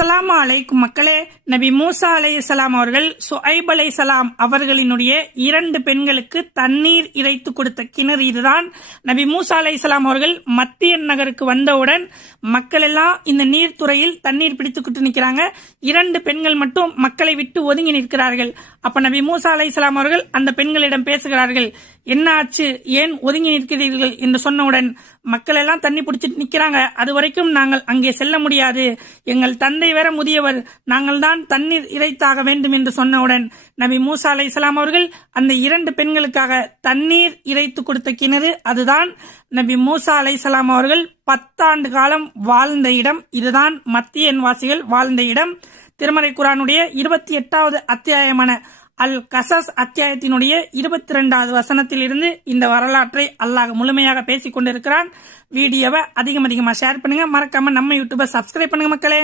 அஸ்ஸலாமு அலைக்கும் மக்களே. நபி மூசா அலைஹிஸ்ஸலாம் அவர்கள் சுஐப் அலைஹிஸ்ஸலாம் அவர்களினுடைய 2 பெண்களுக்கு தண்ணீர் இறைத்து கொடுத்த கிணறு இதுதான். நபி மூசா அலைஹிஸ்ஸலாம் அவர்கள் மத்திய நகருக்கு வந்தவுடன் மக்கள் எல்லாம் இந்த நீர்த்துறையில் தண்ணீர் பிடித்துக்கிட்டு நிற்கிறாங்க. 2 பெண்கள் மட்டும் மக்களை விட்டு ஒதுங்கி நிற்கிறார்கள். அப்ப நபி மூசா அலைஹிஸ்ஸலாம் அவர்கள் அந்த பெண்களிடம் பேசுகிறார்கள். என்ன ஆச்சு, ஏன் ஒதுங்கி நிற்கிறீர்கள் என்று சொன்னவுடன் மக்கள் எல்லாம் தண்ணி பிடிச்சிட்டு நிற்கிறாங்க, அது வரைக்கும் நாங்கள் அங்கே செல்ல முடியாது, எங்கள் தந்தை வேற முதியவர், நாங்கள் தான் தண்ணீர் இறைத்தாக வேண்டும் என்று சொன்னவுடன் நபி மூசா அலைஹிஸ்ஸலாம் அவர்கள் அந்த 2 பெண்களுக்காக தண்ணீர் இறைத்து கொடுத்த கிணறு அதுதான். நபி மூசா அலைஹிஸ்ஸலாம் அவர்கள் 10 ஆண்டு காலம் வாழ்ந்த இடம் இதுதான். மத்திய வாசிகள் வாழ்ந்த இடம். திருமறை குர்ஆனுடைய 28வது அத்தியாயமான அல் கசஸ் அத்தியாயத்தினுடைய 22வது வசனத்தில் இருந்து இந்த வரலாற்றை அல்லாஹ் முழுமையாக பேசிக் கொண்டிருக்கிறான். வீடியோவை அதிகமா ஷேர் பண்ணுங்க, மறக்காம நம்ம யூடியூபை சப்ஸ்கிரைப் பண்ணுங்க மக்களே.